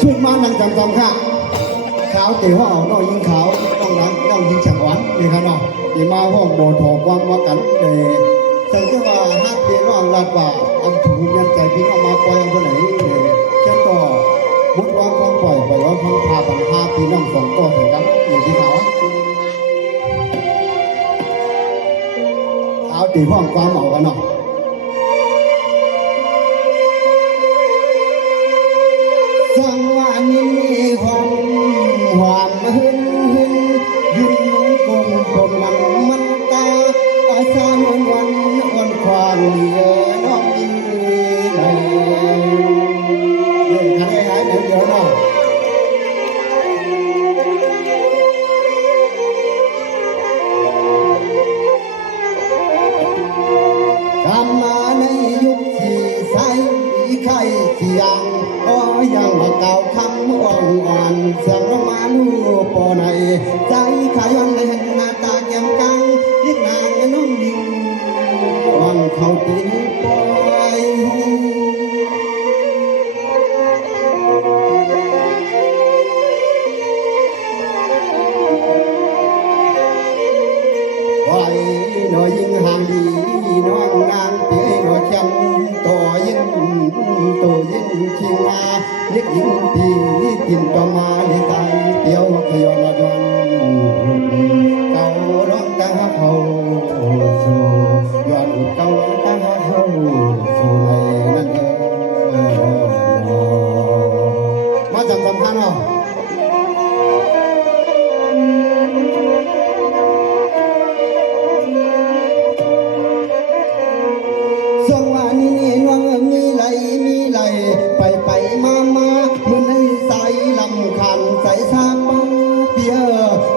ชุดมานังจำค่ะขาวเตี๋ยวห่อน้องยิงขาวน้องนั้นน้องยิงฉังหวานนี่ครับเนาะที่มาห้องโบถอความว่ากันสังเกตว่าฮักเปียน้องลาดว่าอันถูกยันใจพี่น้องมาปล่อยเอาคนไหนแค่ก็มุดว่าความปล่อยว่าความพาบังพาพี่น้องสองก็ถึงกันอย่างที่เขาเอาตีห้องความเหมากันเนาะสังวานี้ความหวานหึนยืนกลมกลมมันตาอาสานวันอ่อนควานเหลือน้องมีเลยเรื่องอะไรหายเดี๋ยวเนาะกำมาในยุคที่ใสไข่เสียงก็ยังมาเก่าคำอ่อนเสียงร้องมาลูปอในใจขยันเห็นหน้าตาแก้มกังยิ่งนางน้องยิงวันเขาตีปล่อยไว้หน่อยยิ่งห่างดีน้องนางเปียหน่อยแข็งต่อยิ่งตัวยิ่งชิงมาเล็กยิ่งปีกินต่อมาในใจเปียวขยอนดอนเก่าร้องตาเขาสู่ย้อนเก่าร้องตาเขาสู่ในนั้นมาจำสำคัญเนาะส่งว่านี่น้องมีไหลไปมาเหมือนในสายลำคันใส่ซาปาเปีย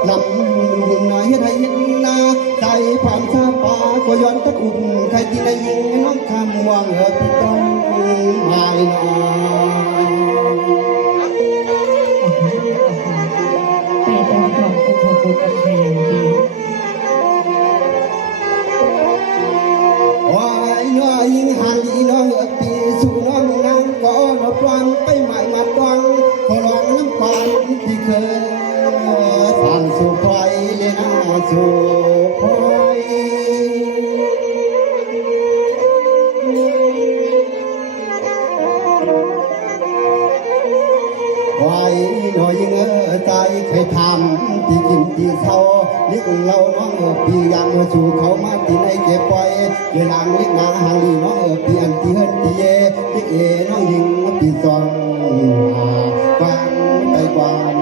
ลำหน่อยให้ไทยเห็นหน้าใจผ่านซาปาก็ย้อนตะอุ่นใครที่ได้ยิงน้องคำว่างพี่ต้องไม่นอนแต่ตอนก่อนก็พบกับใครอย่างดีว่าน้อยยิงหันดีน้องปีสู่น้องนางก็นบวังไปหมายมาตวังขอลองน้ำปานที่เคยทานสู่คอยเลยนะสู่คอยไว้หน่อยยิงใจเคยทำที่กินที่เศร้าเลี้ยงเราน้องปียามสู่เขามาที่ไหนเก็บไว้เวลาเลี้ยงนางหางลีน้องปีอันที่เฮิรที่เย่เลี้ยงน้องยิงปีซองกวางไตกวาง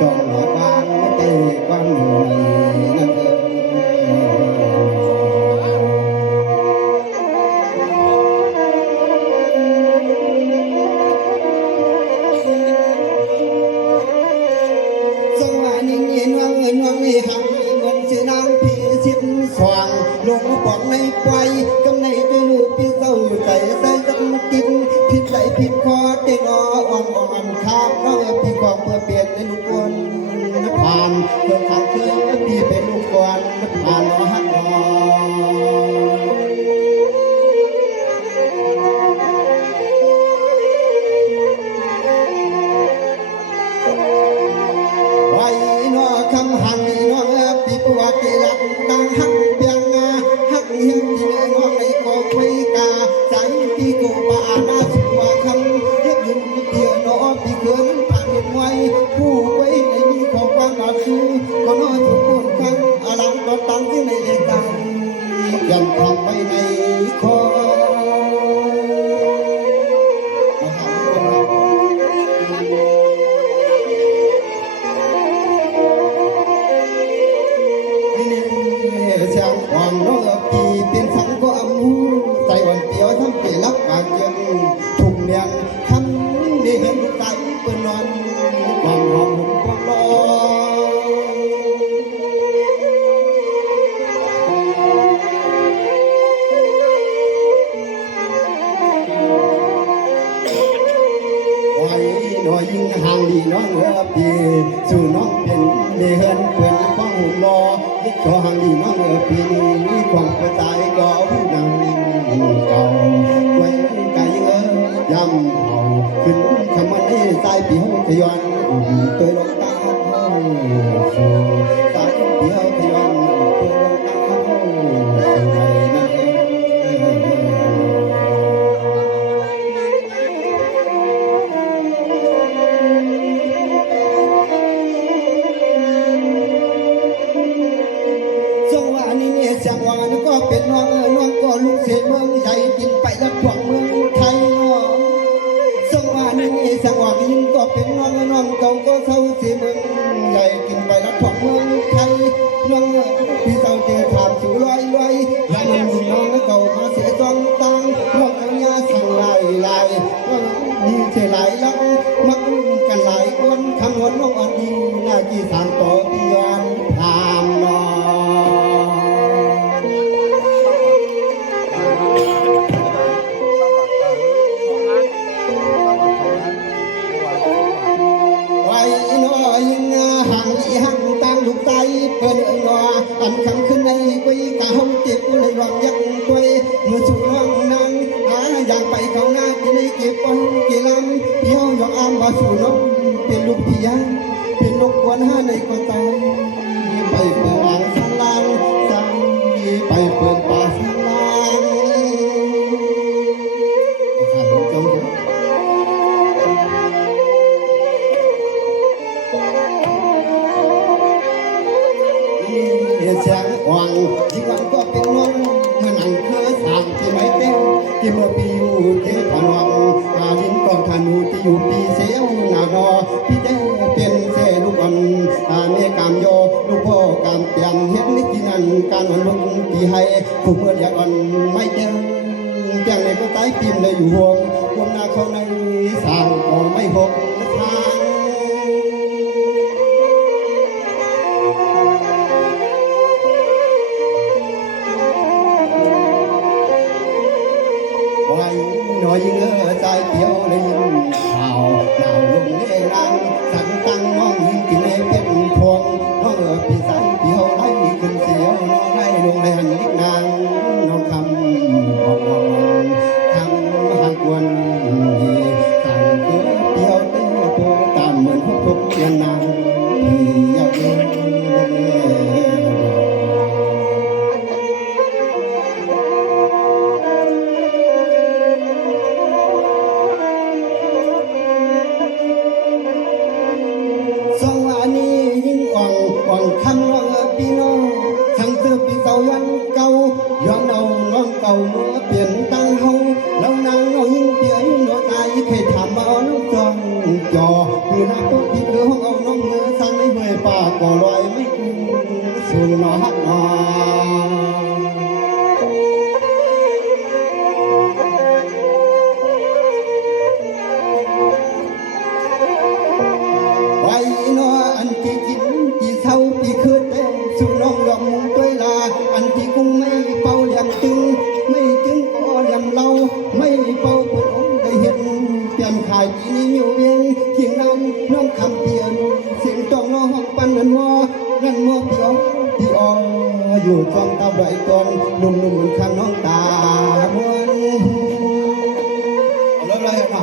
จองหากวางไตกวางเหนื่อยนั่นสังวานี้น้องหังเหมือนเสนางพี่สิบสว่างลงปองในไฟกำในตัวลูกพี่เศร้าใจใส่จังกินผิดใจผิดคอเด็กอ่อนข้ามน้องพี่ความเพื่อเปลี่ยนในลูกคนผ่านเพื่อขังคืนพี่เป็นลูกก่อนผ่านหักไว้น้อคำหังน้องพี่ประวัติรักตั้งหักเพียงหักเฮียงที่น้องในกอไฟกาใจพี่กูป่าหน้าชัวคำเรียกยืนเดียวน้อพี่เกินผ่านเห็นไว้ผู้ไว้ในมีของความรักสู้ก็น้อยทุกคนครั้งอลังก็ตั้งที่ในเอกการยังทำไว้ในคอเสียงอ่อนน้องปีเป็นสังก็อมูใจอ่อนเปียวทำเปรักปากเย็นทุ่งเมียนทำได้เห็นลูกใจเปิดนอนความหอมหุ่นความรอไว้หน่อยยิ่งห่างดีน้องปีสู่น้องเป็นเดือนเปิดฟังหุ่นรอยิ่งขอห่างดีน้องปีนี้ความกระจายก็ผู้นำเก่าไว้ไกล ยำเผาขึ้นคำมันให้สายเปียวขย้อนตัวลงตาเข้าสู่สายเปียวขย้อนตัวลงตาเข้าสู่ในนั้นเองจังหวะนี้เนี่ยจังหวะนี้ก็เป็นน้องน้องก็ลูกเสียเมืองใหญ่กินไปแล้วพวกเมืองไทยเนาะจังหวะนี้จังหวะนี้ก็เป็นน้องน้องเก่าก็เศร้าเสียเมืองใหญ่กินไปแล้วพวกเมืองไทยน้องพี่เศร้าเจอถามสู่ลอยแล้วมันน้องเก่ามาเสียจองตังน้องเอายาสั่งลายมีเสียหลายลังมักกันหลายคนคำนวณน้องอันดีน่าจีสานต่อพี่ย้อนถามน้องไว้น้อยห่างห่างตามลูกไตเปิ้นนออันคำขึ้นในกุยกะเฮาเจ็บเลยวังยังตัวเมื่อสู่น้องนั้นอยากไปเขาหน้าที่ในเก็บปนกี่ลำเที่ยวยองอามบ่สู่น้องเป็นลูกพี่ยังเป็นลูกกวนในก็ตายไปเปิดอ่างสลานสังไปเปิดป่าสลานข้าพเจ้าเสียงอ่อนยิ่งวันก็เป็นน้องเมื่อนั่งเคยสามที่ไม่เต้วที่เมื่อปีอยู่ที่ถนนลิ้นกองธนูที่อยู่ปีเสียวหน้ารอพี่เต้วเป็นเสลูกอ่อนเมกามโยลูกพ่อกามเตียงเห็นนิจินันการวันลุกที่ให้ผู้เมื่ออยากอ่อนไม่เต้วเตียงในก็ใต้ปีมเลยอยู่วงวงหน้าเขาในสร้างก็ไม่หกทางน้อยเงอใจเปียวเลยยินข่าวหนาวลงเล่รังสั่งตั้งน้องยิงกินเลยเป็นพวงน้องพี่สายเปียวไล่ขึ้นเสียวน้องไล่ลงเลยหันลิกนางน้องคำบอกคำหักวนสั่งเปียวเต้โตตามเหมือนพวกทุกเพียงนางอยากเล่นคำน้องพี่น้องทั้งเสื้อพี่เก่ายันเก่าย้อนเอาน้องเก่าเมื่อเปลี่ยนตั้งเฮาแล้วนางน้องยิ่งเปลี่ยนน้องตายเคยทำเอาน้องจองจอคือหน้าปุ๊บพี่คือห้องเอาน้องเมื่อสั่งไม่เมื่อยป่าก่อลอยไม่คุ้มส่วนน้องฮักน้องไว้น้ออันที่กินที่เศร้าที่คืนเต้สู่น้องยอมมุงตัวลาอันที่กุ้งไม่เป่าเหลี่ยมตึงไม่จึงก็เหลี่ยมเราไม่เป่าเปิดองได้เห็นเปลี่ยนขายที่นี่อยู่เองเคียงน้ำน้องคำเปลี่ยนเสียงจ้องน้องห้องปันนั่นมัวพี่อ๋ออยู่จอมตาใบก่อนหนุ่มเหมือนข้างน้องตาบนเอาแล้วอะไรอ่ะ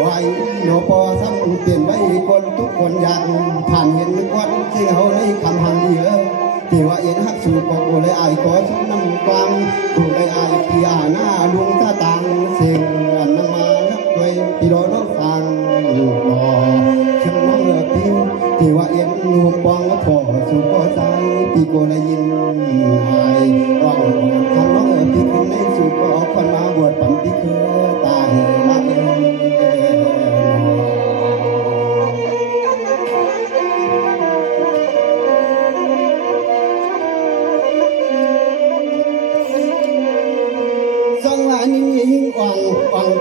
ไว้โนปอซ้ำเปลี่ยนไว้คนทุกคนอยากผ่านเห็นควันซึ่งเขาในคำหันเยอะที่ว่าเอ็นหักสู่ก็โอเลยอายขอชมน้ำกวางถูกเลยอายพี่อาหน้าลุงตาตังเสียงอันนำมานักด้วยพี่รอน้องฟังลูกรอเชิงน้องเลือพี่ที่ว่าเอ็นหัวปองก็พอสู่ก็ใจพี่ก็ได้ยินอายร้องคำน้องพี่ขึ้นในสู่ก็ออกคนมาบวชปั่นพี่คือตายละเอง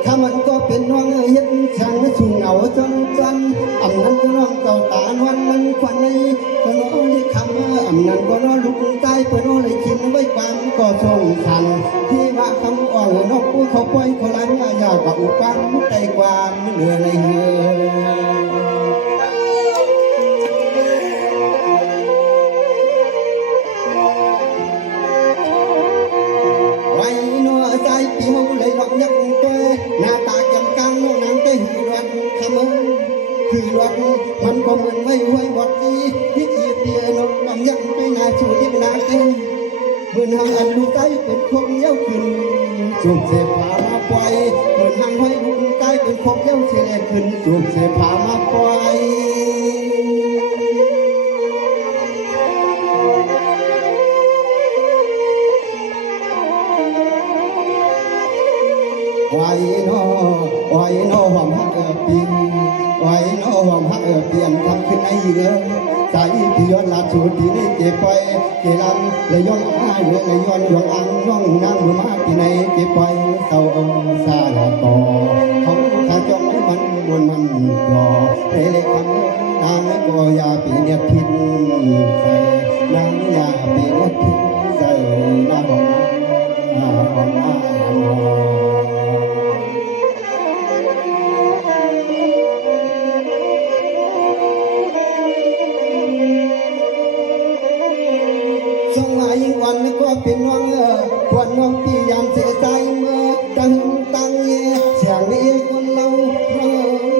ข้ามันก็เป็นน้องเฮ็ดช่างสูงเหงาจนอำนั้นก็น้องเก่าตานวันมันควันในก็น้องได้คำอำนั้นก็น้องลูกใต้เปิดน้องเลยคิดไว้ความก็ทรงทันที่ว่าคำอ่อนน้องผู้เขาปล่อยเขาล้างยากกว่าอุปันใจความเหนื่อยเลยเหือ พี่เฮาเลยหลอกยักตัวหน้าตาจำกังนางเต้หือรถทำคือรถมันก็เหมือนไม่ไหวบดจีที่อีเปียนกลำยักไปนาชูดิบนางเต้เหมือนหางอันลูกใจเป็นคงเย้าขึ้นจุ่มเสพามาปล่อยเหมือนหางห้อยลูกใจเป็นคงเย้าเสียขึ้นจุ่มเสพามาปล่อยไว้นอไว้นอหอมฮักปิงไว้นอหอมฮักเปลี่ยนคำขึ้นในเงินใจพี่ย้อนลาชูที่นี่เก็บไปเกลันเลยย้อนอ้ายเลยย้อนดวงอังน้องนางมือมาที่ไหนเก็บไปเศร้าซาลาต่อเขาถ้าจ้องให้มันมวนมันรอเลยคำนางก็อย่าปีเนียพินใส่นางอย่าปีเนียพินใส่หน้าห้องน้าสมัยวันก็เป็นน้องวันน้องพี่ยามเสียใจเมื่อตั้งเย่เสียงนี้คนเรา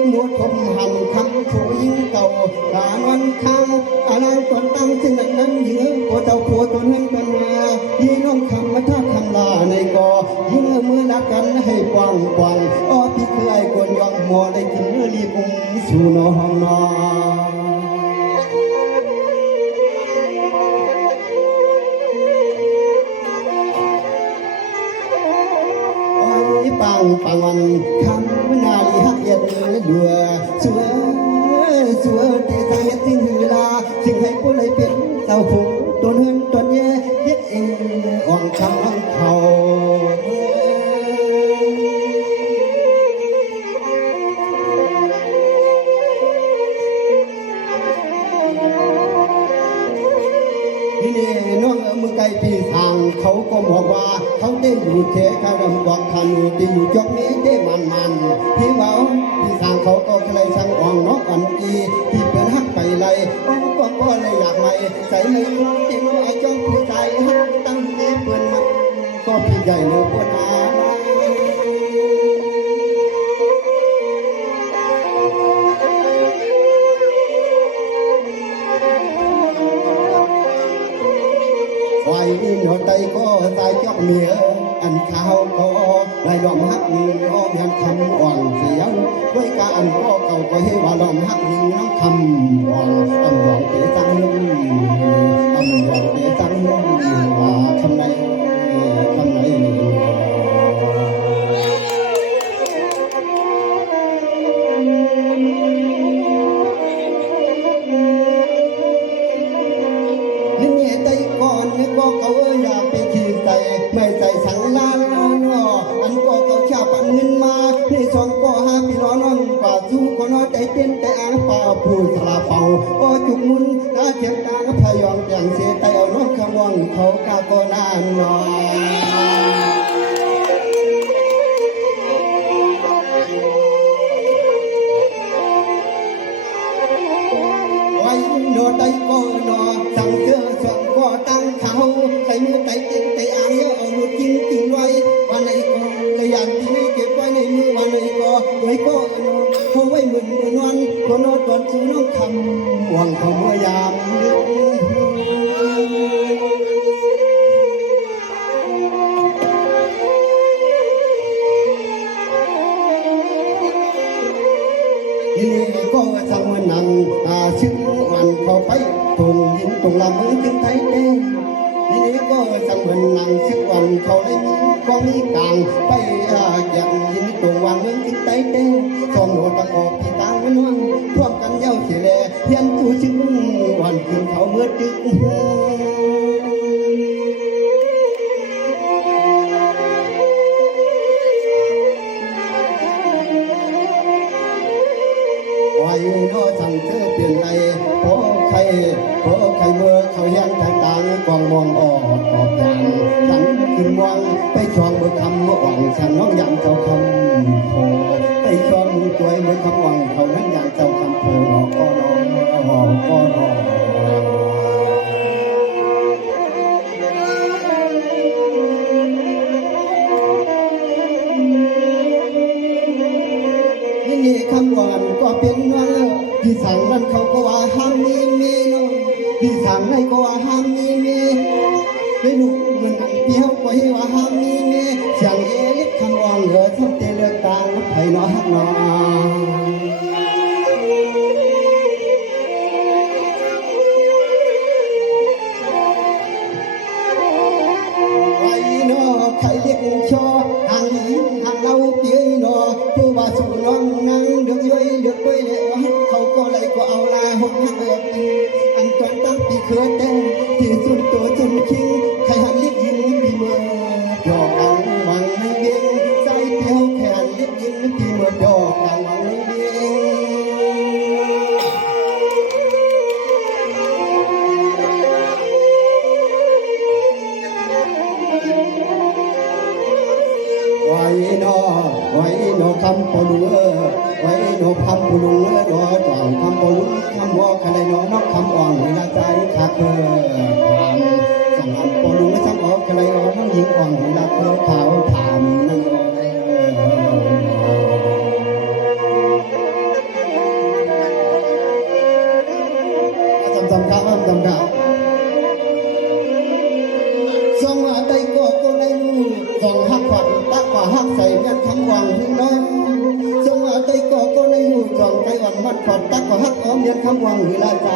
หมดคมหันคำผู้ยิ่งเก่าการวันข้างอะไรก่อนตั้งสิ่งนั้นเยอะโคเจ้าโคตัวนั้นกันมายี่น้องคำมาท่าคำลาในกอยิ่งมือรักกันให้กว้างอ้อพี่เคยกวนยองมัวได้กินเนื้อรีบุ้งสู่นอห้องนอปังวันคำนาลีหักเย็ดเดือสัวเตะใจทิ้งหือลาสิ่งให้ผู้เลยเป็นเต่าผงตัวเฮินตัวเย่เย็ดเองอ่อนคำอ่อนเขาน้องมือไกลพี่ทางเขาก็บอกว่าเขาได้อยู่เทคารำบอกทันที่อยู่จอกนี้ได้มันพี่ว่าพี่ทางเขาก็เลยช่างอ่องน้องอ่อนอีที่เปิดหักไปเลยก็เลยอยากใหม่ใส่ไม่รู้ที่น้อยจ้องผู้ใจหักตั้งนี้เปิดมันก็พี่ใหญ่เลยปวดอาไว้หนอไตก็ตายจอกเมียอันข้าวก็ได้ลมหักอ้อมยันคำอ่อนเสียวด้วยการก็เก่าก็ให้ว่าลมหักยิงน้องคำอ่อนอำหลอกเตะจังอำหลอกเตะจังว่าคำไหนก็เขาอยากไปขี่ใส่ไม่ใส่สังลานอันก็เขาชาปันเงินมาในซองก็หาพี่น้องป่าสู้ก็น้อยใจเต้นแต่อ่างป่าผู้สลาเป่าก็จุกมุนตาเจ็บตาพยองอย่างเสียใจเอาน้องขมวงเขากาก็นานนอนไว้โนไตก็นอสั่งเสื้อส่งก็ตั้งเขาใส่มือไตเต็มไตอ่างเยอะเอาหลุดจริงไว้วันไหนก็เลยอย่างที่ไม่เก็บไว้ในมือวันไหนก็ไว้ก็นอเขาไว้เหมือนนอนก็นอนตอนซื้อน้องคำหวังเขาเมื่อยามนี่ก็สั่งมันนั่งชื่อมันเข้าไปตรงหินตรงลำมือจึงไทยเด้นี่ก็สั่งมันนั่งชื่อวันเขาได้มีความมีกลางไปอย่างหินตรงวางมือจึงไทยเด้สองโหนตะกอบพี่ตางมันวันพร้อมกันเย้าเสียแลเพียงตู้ชื่อวันคืนเขาเมื่อดึกไว้โน้สั่งเธอเปลี่ยนไรเพราะใครเมื่อเขายังต่างกองมองออกตอบอย่างฉันขึ้นวังไปชองเมื่อคำเมื่อหวังฉันน้องอย่างเจ้าคำโพไปชองมือตัวเมื่อคำหวังเขานั้นอย่างเจ้าคำโพรอก็รอ สั่งนั้นเขาก็ว่าห้ามมีเมีน้องพี่สั่งในก็ว่าห้ามมีเมีให้ลูกเงินเปี้ยวก็ให้ว่าห้ามมีเมีเสียงเอลิกคำวางเหลือทำเตเลือกต่างไผ่น้อฮักน้อใครเรียกชอห่างหนีห่างเราเปียหนอผู้ว่าสู่น้องนั่งเดือดย้อยเดือดด้วยเลยว่าเขาก็เลยก็เอาลาหกหักเอือบอันก่อนตั้งปีเคยแต่ที่สุดตัวจนคิงใครหันเรียกยิงปีเมื่อดอกอังหวังในเวียงใจเปียวแขนเรียกยิงปีเมื่อดอกอังหวังในเวียงไว้นอคำปอลุงไว้นอคำปอลุงนอจางคำปอลุงคำวอคะไรนอนอกคำอ่อนเวลาใจขาเธอถามสองคำปอลุงช่างออกคะไรน้องหญิงอ่อนเวลาเธอขาวถามนั่นจำครับจำครับสองว่าได้ก็เลยสองหักขวัญตะกว่าหักใส่เงินคำหวังให้น้องสองว่าได้ก็เลยสองใจอ่อนมัดขวัญตะกว่าหักอ้อมเงินคำหวังเวลาใจ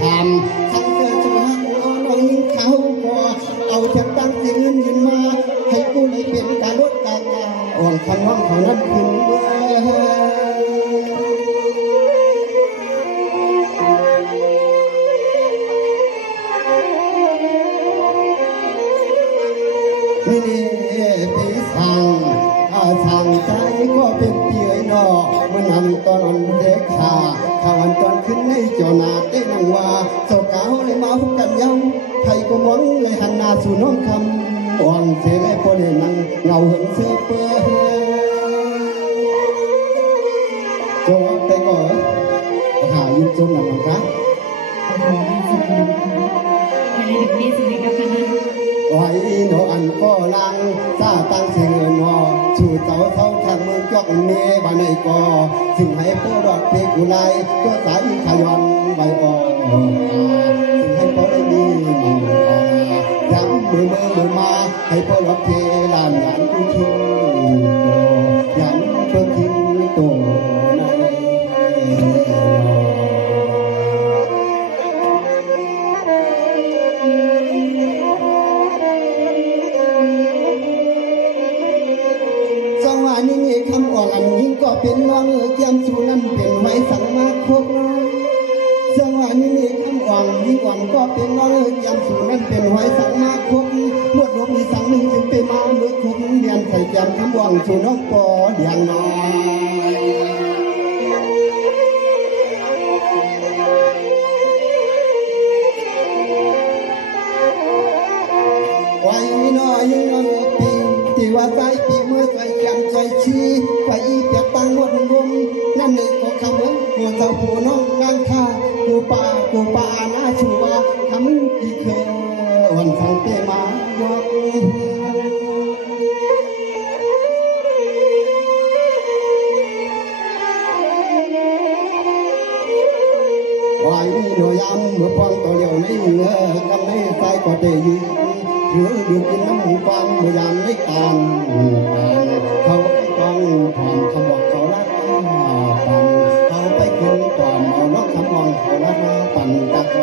ถามทั้งเธอจะหักอ้อน้องยิ่งเขาพอเอาจากตั้งเงินยืนมาให้กูเลยเป็นการลดการอ่อนคำหวังเขานั้นขึ้นเมื่อนี่ปีสั่งใจก็เป็นเปียนอมันนำตอนเด็กขาข้าวันตอนขึ้นในจอนาเต้นังว่าโศกาวเลยมาพบกันยังไทยก็มองเลยหันหน้าสู่น้องคำอ่อนเสียเลยพอเลยนั่งเงาเห็นเสื้อเปื้อนจงไปก่อนหายินจนหนักมั้งคะไว้โนอันก็ลังซาตั้งเสียงนอสู่เสาเท่าทางเมืองจอกเมบานในกอสิ่งให้พ่อรอดเพกุไลก็สายขยอนใบออกสิ่งให้พ่อได้ดีมันย้ำมือมาให้พ่อรอดเพลานหลานผู้ทิ้งย้ำเพิ่งทิ้งตัวคำอ่อนอันนี้ก็เป็นน้องเจียมสู่นั้นเป็นไว้สั่งมาคบน้องสวรรค์นี้คำอ่อนยิ่งอ่อนก็เป็นน้องเจียมสู่นั้นเป็นไว้สั่งมาคบเมื่อลบมีสั่งหนึ่งจึงไปมาเมื่อคบเรียนใส่แจมคำอ่อนสู่น้องก็เดียงน้อยไว้น้อยยิ่งน้อยปีที่ว่าใจปีเมื่อใจกันใจชี้ไปเปียกตังวนรวมนั่นเองก็คำเหมือนหัวเจ้าผู้น้องงานข้ากูป่าหน้าชัวคำที่เคยวันฟังเตมายกไว้หน่วยยำเมื่อพองตัวเดียวในเหนือกำในใจก็เตยืนเรืออยู่กินน้ำหูฟังเมื่อยามในการเขาต้องผ่อนคำบอกเขาละปั่นเขาไปขึ้นก่อนเอาล็อกคำมองเขาละปั่นตะกก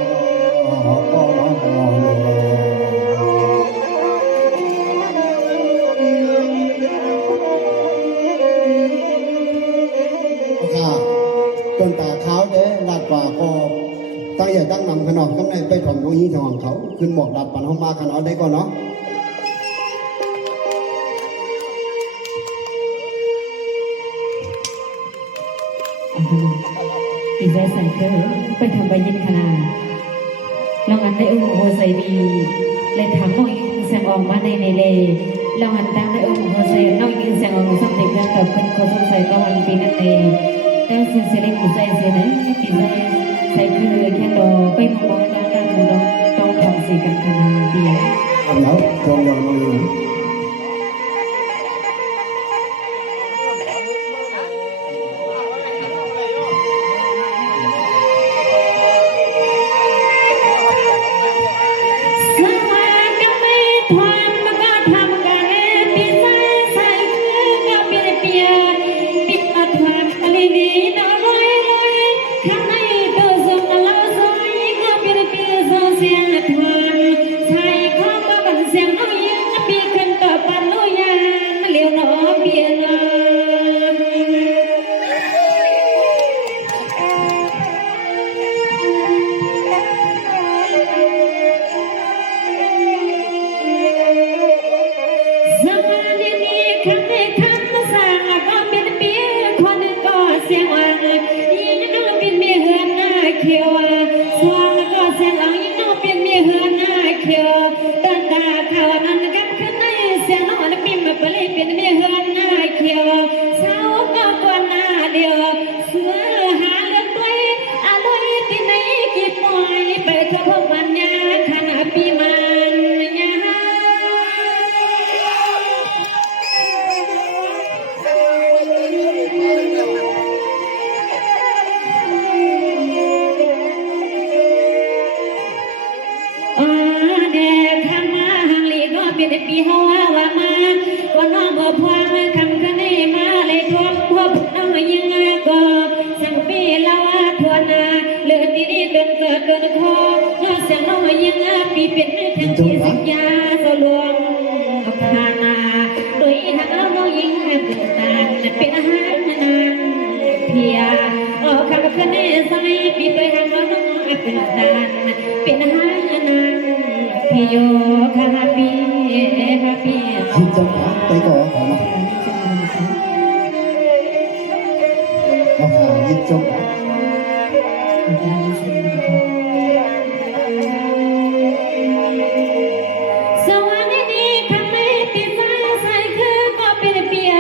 ็จนตาขาวเด้ลาดป่าก็ตั้งใหญ่ตั้งนำขนมกำในไปถ่อมตรงนี้ทางเขาขึ้นบอกดับปันเขามาขนาดได้ก่อนเนาะปีใจใส่เธอไปทำใบยินขนาดลองอันได้อุ้มโฮไซดีเลยถามน้องอิงแสงออกมาในเลลองอันตั้งได้อุ้มโฮไซน้องอิงแสงออกสัมผัสกันกับคนโคสงสัยก็วันปีนั่นเองแต่สิ่งเสรีปีใจเสียนั้นปีใจใส่คือแค่รอไปมองการมองต้องทำสีกันขนาดเดียวแล้วจงยังมือ ปันลุยานเลี้ยวหนอเปียนาสมาธินี้คำในคำสั่งก็เป็นเปียคนก็เสียงอ่างยิ่งน้องเป็นเมียเฮือนหน้าเขียวสวงก็เสียงอ่างยิ่งน้องเป็นเมียเฮือนหน้าเขียวตั้งตาข่าวนั้นกันขึ้นในเสียงน้องปิ่มไปเลยเป็นเมียเฮือนหน้าเขียวสาวก็กวนหน้าเดียวเสือหาเลือดไปอร่อยที่ไหนกี่ปอยไปเถอะพวกมันยาขนาดปีมันยา เด็กทำมาหังลีก็เป็นปีหัวว่ามาก็น้องบ่พวงคำคะเนมาเลยทบพบน้องยิงก็สั่งปีลาวทวนเลือดดีดีเดินเกิดเดินคอเสียงน้องยิงปีเป็นทั้งที่สิบยาสลวงพานาโดยหากน้องยิงเกิดตาเป็นอาหารนางเพียคำคะเนใส่ปีไปหากน้องเป็นตาเป็นอาหารนางพี่โยคาปีฮาปี คิดจังหวะไปก่อนขอมาเอาหายิบจังหวะ สวัสดีคำไม่ติดฟ้าใสคือก็เป็นเปีย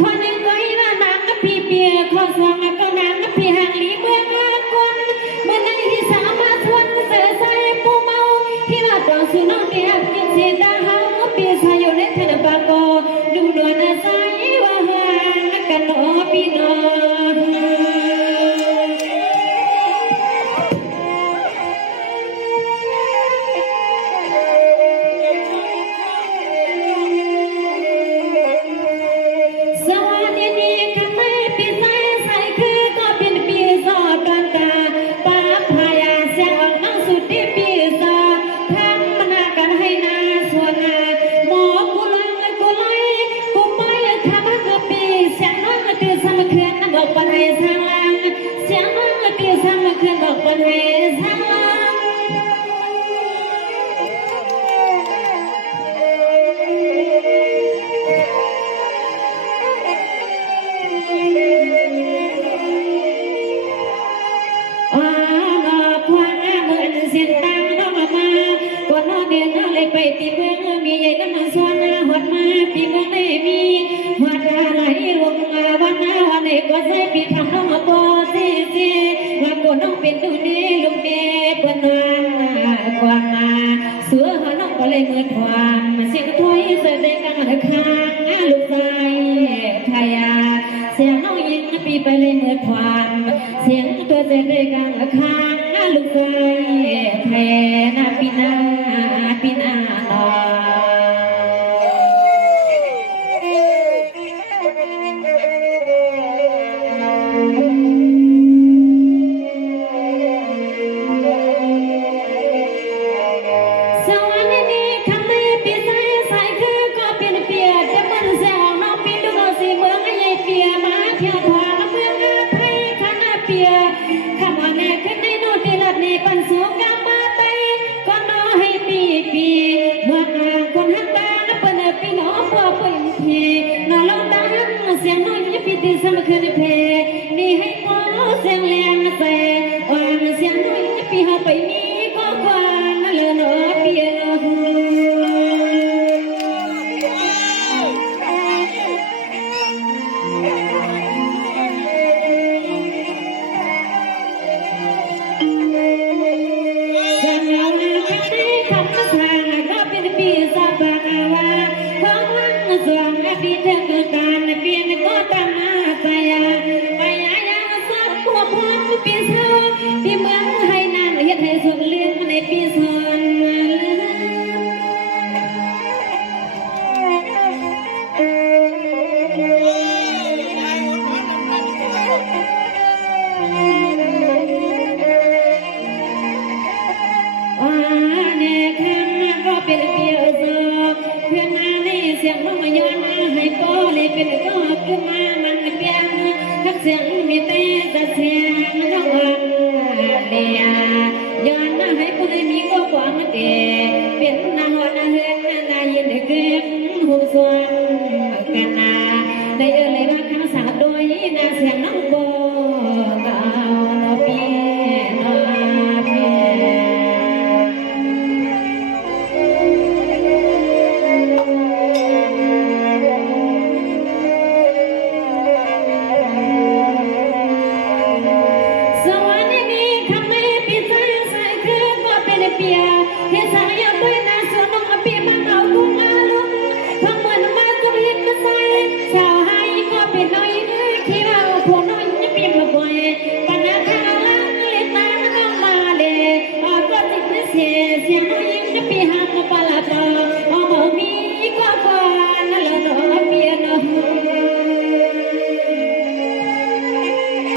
คนหนึ่งก็อีว่านางกับพี่เปียคนสองก็นางกับพี่หางลีเมืองละคนเมื่อนั้นที่สามมาทวนเสือใส่ปูเมาที่ว่าต่อสู้น้องเดียบกินเสียดาเฮาปีสายอยู่ในเทนปากอดูดวนใสว่าหางกันนอพี่นอ สวัสดีคำไม่ปีใสใสคือก็เป็นปีสอดกันตาป้าพายาเสียงออกน้องสุดที่ปีสอดทำมันกันให้นาส่วนนาหมอกูลอยกูลอยกูไปทำให้กูปีเสียงน้องตื่นสามคืนน้ำบอกปันให้สร้างลังเสียงน้องตื่นสามคืนบอกปันให้สร้างลัง พวงเหมือนเสียงตังน้องมาก่อนน้องเดินน้องเลยไปตีเมืองมีใหญ่น้ำมันสวนหอดมาปีเมืองได้มีหอดอะไรลงมาวันไหนก็ใส่ปีทำน้องมาปอเสียว่าก่อนน้องเป็นดูดีลุงเด็กเปิ้นนอนกวางมาเสือหาน้องก็เลยมือถวามเสียงถ้วยเสด็จกันข้างลูกชายพายาเสียงน้องยิงปีไปเลยมือถวามเสียงตัวเสด็จกันข้างลูกชายแผ่นาปีนาปีนาลอ สวัสดีคำไม่ปีใสใสคือก็เป็นเปียจะมันแซวน้องปีดูเราสิเมืองไอ้เปียมาเที่ยวทางเมืองไทยขนาเปียคำว่าแน่ขึ้นในโนติลัดในปันสุกามาไตก็น้อให้ปีเมื่อคนหักตาเปิ้นปีน้องพ่อเปิ้นพีน้องลองตาเสียงน้องยังปีติสมคืนเพนี่ให้พ่อเสียงแรงแซ่อ่อนเสียงน้องยังปีหาไปมีก็กว่านั่นเลยเนาะเปีย สังเอาคำนี้คำภาษาก็เป็นปีศาจบางว่าของมันสวงอดีตเกิดการเปลี่ยนก็ตามมาไปไปยังสักพวกพวกปีศาจที่เมืองให้นานเฮ็ดให้สุขเรื่องในปีศาจ ว่าแน่คำก็เป็นเปียวโซเพื่อนมาในเส สียงน้องย้อนให้ปอเลยเป็นก็ขึ้นมามันเปียงทักเสียงมีแต่จะเสียงน้องเดียย้อนให้ปอเลยมีก็กว่ามันเดีย